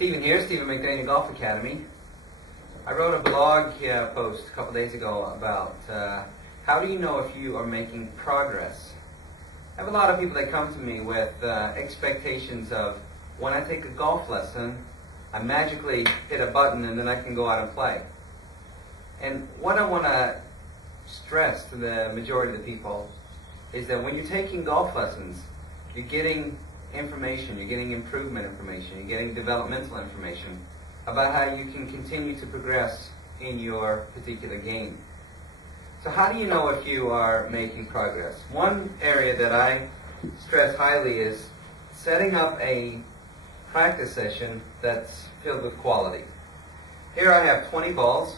Stephen here, Stephen McDaniel Golf Academy. I wrote a blog post a couple days ago about how do you know if you are making progress. I have a lot of people that come to me with expectations of when I take a golf lesson, I magically hit a button and then I can go out and play. And what I want to stress to the majority of the people is that when you're taking golf lessons, you're getting information, you're getting improvement information, you're getting developmental information about how you can continue to progress in your particular game. So how do you know if you are making progress? One area that I stress highly is setting up a practice session that's filled with quality. Here I have 20 balls,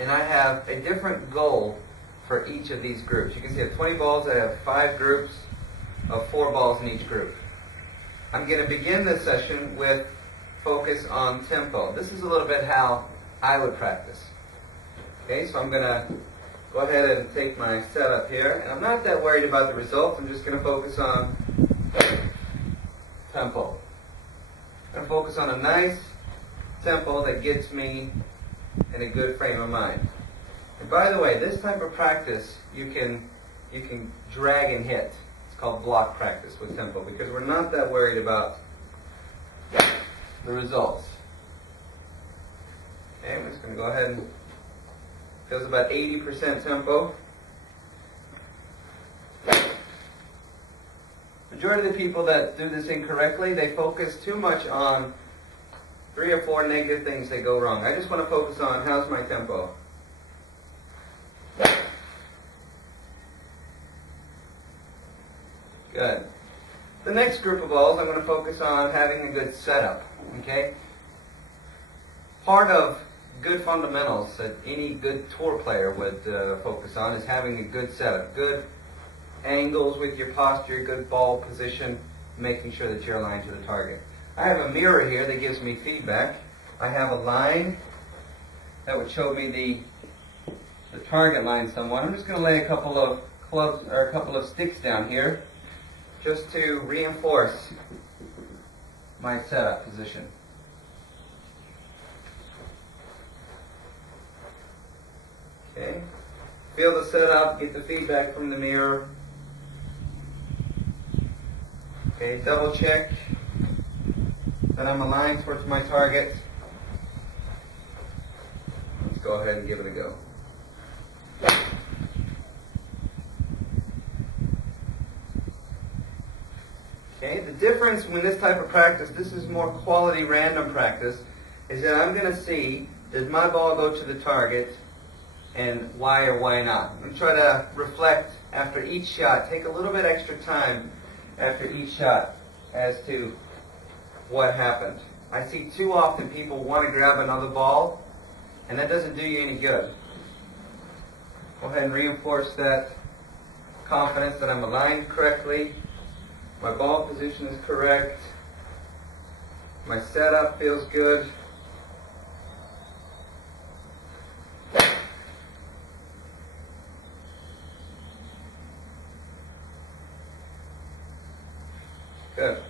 and I have a different goal for each of these groups. You can see I have 20 balls, I have 5 groups of 4 balls in each group. I'm going to begin this session with focus on tempo. This is a little bit how I would practice. Okay, so I'm going to go ahead and take my setup here, and I'm not that worried about the results. I'm just going to focus on tempo. I'm going to focus on a nice tempo that gets me in a good frame of mind. And by the way, this type of practice you can drag and hit. It's called block practice with tempo because we're not that worried about the results. Okay, I'm just going to go ahead and feels about 80% tempo. Majority of the people that do this incorrectly, they focus too much on 3 or 4 negative things that go wrong. I just want to focus on how's my tempo. Good. The next group of balls, I'm going to focus on having a good setup. Okay? Part of good fundamentals that any good tour player would focus on is having a good setup. Good angles with your posture, good ball position, making sure that you're aligned to the target. I have a mirror here that gives me feedback. I have a line that would show me the target line somewhat. I'm just going to lay a couple of clubs or a couple of sticks down here just to reinforce my setup position. Okay. Feel the setup, get the feedback from the mirror. Okay, double check that I'm aligned towards my target. Let's go ahead and give it a go. Okay, the difference when this type of practice, this is more quality random practice, is that I'm going to see, does my ball go to the target, and why or why not. I'm going to try to reflect after each shot, take a little bit extra time after each shot as to what happened. I see too often people want to grab another ball, and that doesn't do you any good. Go ahead and reinforce that confidence that I'm aligned correctly, my ball position is correct, my setup feels good. Good.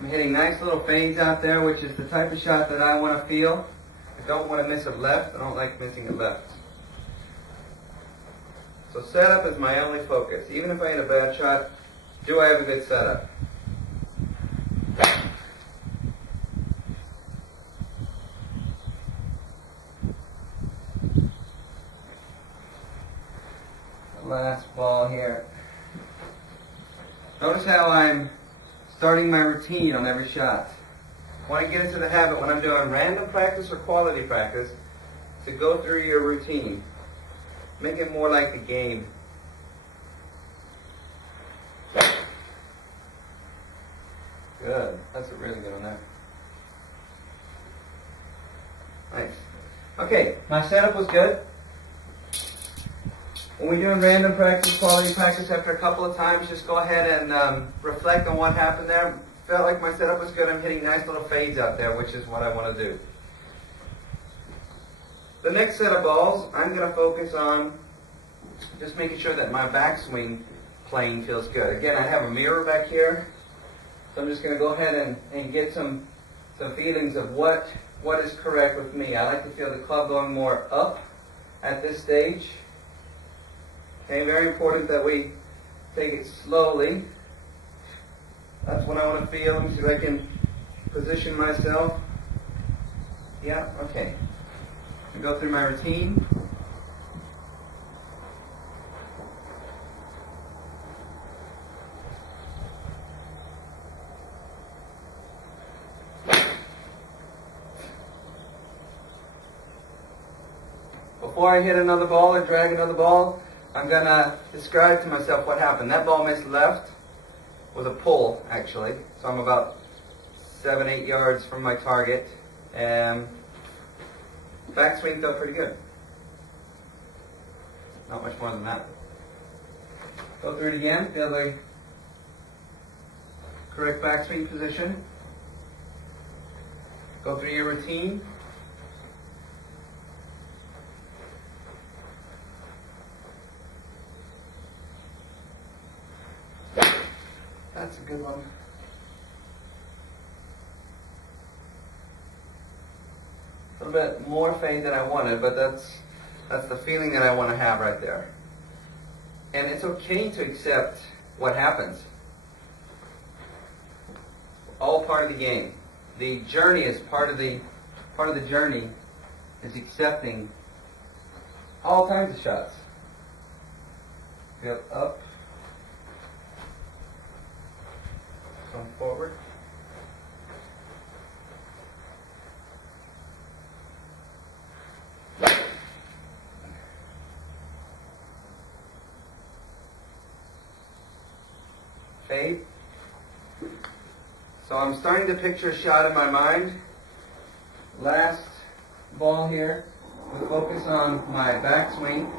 I'm hitting nice little fades out there, which is the type of shot that I want to feel. I don't want to miss it left. I don't like missing it left. So setup is my only focus. Even if I hit a bad shot, do I have a good setup? The last ball here. Notice how I'm starting my routine on every shot. I want to get into the habit when I'm doing random practice or quality practice to go through your routine. Make it more like a game. Good. That's a really good one there. Nice. Okay, my setup was good. When we're doing random practice, quality practice, after a couple of times, just go ahead and reflect on what happened there. Felt like my setup was good. I'm hitting nice little fades out there, which is what I want to do. The next set of balls, I'm going to focus on just making sure that my backswing plane feels good. Again, I have a mirror back here. So I'm just going to go ahead and get some feelings of what is correct with me. I like to feel the club going more up at this stage. Okay, very important that we take it slowly. That's what I want to feel. Let me see if I can position myself. Yeah, okay. I go through my routine. Before I hit another ball or drag another ball, I'm going to describe to myself what happened. That ball missed left with a pull, actually. So I'm about 7-8 yards from my target. Backswing felt pretty good. Not much more than that. Go through it again. Feel the correct backswing position. Go through your routine. That's a good one. A little bit more fade than I wanted, but that's the feeling that I want to have right there. And it's okay to accept what happens. All part of the game. The journey is part of the journey is accepting all kinds of shots. Feel up. Come forward. Fade. So I'm starting to picture a shot in my mind. Last ball here. We'll focus on my backswing.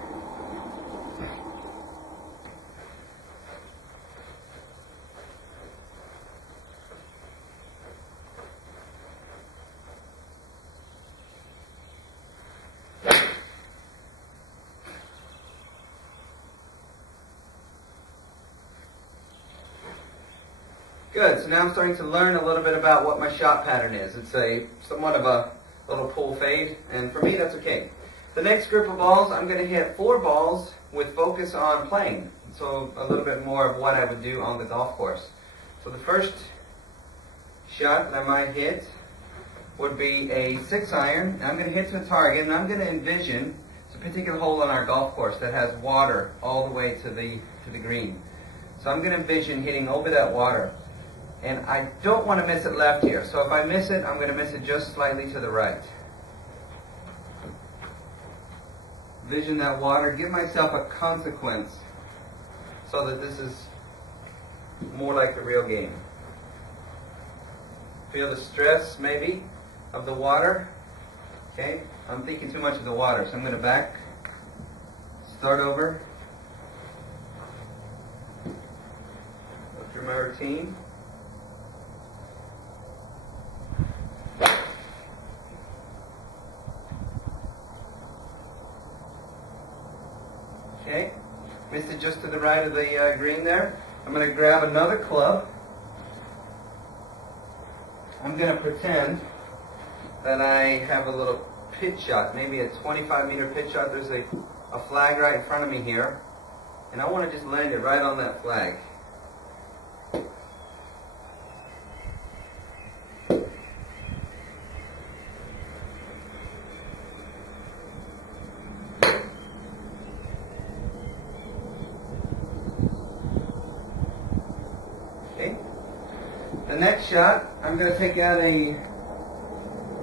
Good, so now I'm starting to learn a little bit about what my shot pattern is. It's somewhat of a little pull fade, and for me that's okay. The next group of balls, I'm going to hit 4 balls with focus on playing. So a little bit more of what I would do on the golf course. So the first shot that I might hit would be a 6-iron. I'm going to hit to a target, and I'm going to envision it's a particular hole on our golf course that has water all the way to the green. So I'm going to envision hitting over that water. And I don't want to miss it left here. So if I miss it, I'm going to miss it just slightly to the right. Vision that water. Give myself a consequence so that this is more like the real game. Feel the stress, maybe, of the water. Okay? I'm thinking too much of the water, so I'm going to back. Start over. Go through my routine. Okay, missed it just to the right of the green there. I'm going to grab another club. I'm going to pretend that I have a little pitch shot, maybe a 25-meter pitch shot. There's a flag right in front of me here, and I want to just land it right on that flag. The next shot, I'm going to take out a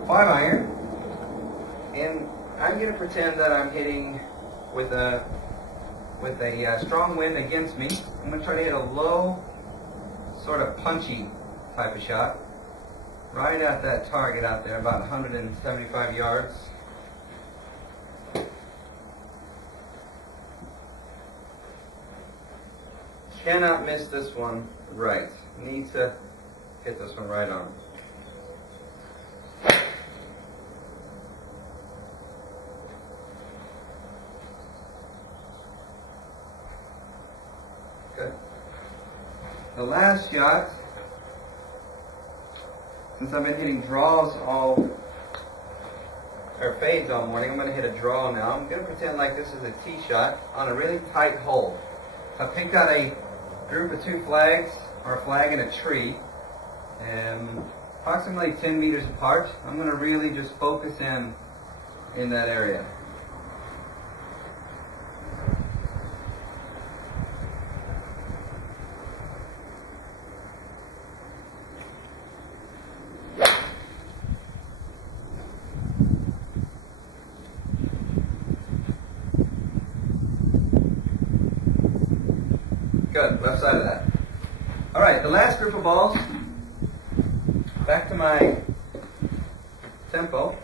5-iron, and I'm going to pretend that I'm hitting with a strong wind against me. I'm going to try to hit a low, sort of punchy type of shot, right at that target out there, about 175 yards. Cannot miss this one right. Need to hit this one right on. Good. The last shot since I've been hitting draws or fades all morning, I'm going to hit a draw now. I'm going to pretend like this is a tee shot on a really tight hole. I pick out a group of 2 flags, or a flag and a tree, approximately 10 meters apart. I'm going to really just focus in that area. Good, left side of that. All right, the last group of balls, back to my tempo.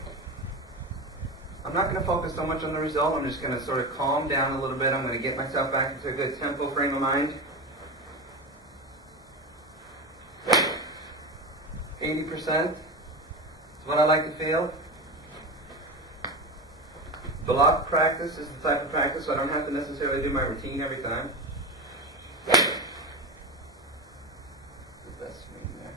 I'm not going to focus so much on the result. I'm just going to sort of calm down a little bit. I'm going to get myself back into a good tempo frame of mind. 80% is what I like to feel. Block practice is the type of practice, so I don't have to necessarily do my routine every time. The best swing there.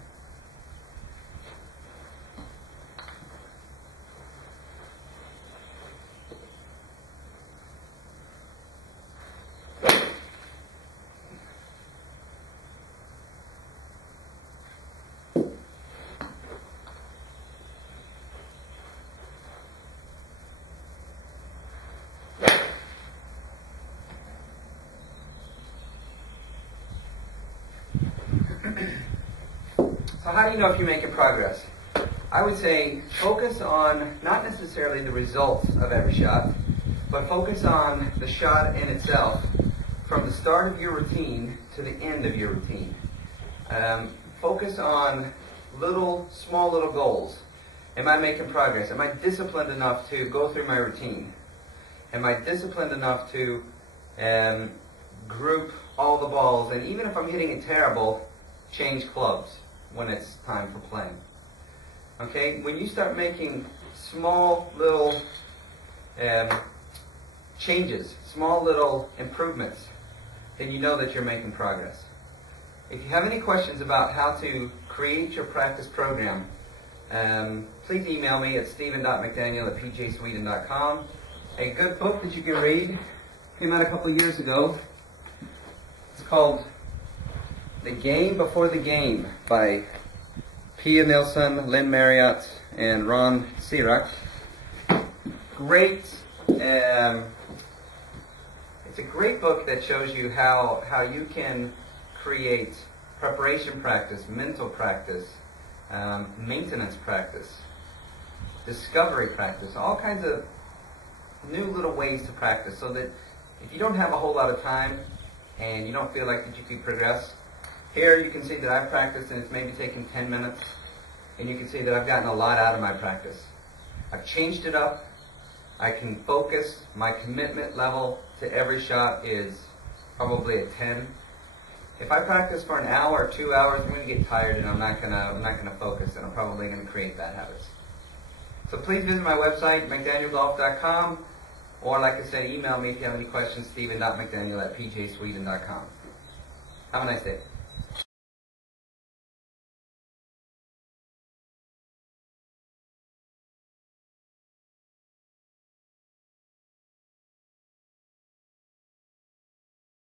So how do you know if you're making progress? I would say focus on not necessarily the results of every shot, but focus on the shot in itself from the start of your routine to the end of your routine. Focus on small little goals. Am I making progress? Am I disciplined enough to go through my routine? Am I disciplined enough to group all the balls, and even if I'm hitting it terrible, change clubs when it's time for playing? Okay, when you start making small little changes, small little improvements, then you know that you're making progress. If you have any questions about how to create your practice program, please email me at steven.mcdaniel@pjsweden.com. A good book that you can read came out a couple of years ago. It's called The Game Before the Game by Pia Nilsson, Lynn Marriott, and Ron Sirac. Great. It's a great book that shows you how you can create preparation practice, mental practice, maintenance practice, discovery practice, all kinds of new little ways to practice, so that if you don't have a whole lot of time and you don't feel like that you can progress, here you can see that I've practiced and it's maybe taken 10 minutes, and you can see that I've gotten a lot out of my practice. I've changed it up. I can focus. My commitment level to every shot is probably a 10. If I practice for an hour or 2 hours, I'm going to get tired and I'm not going to focus, and I'm probably going to create bad habits. So please visit my website, mcdanielgolf.com, or like I said, email me if you have any questions, steven.mcdaniel@pjsweden.com. Have a nice day.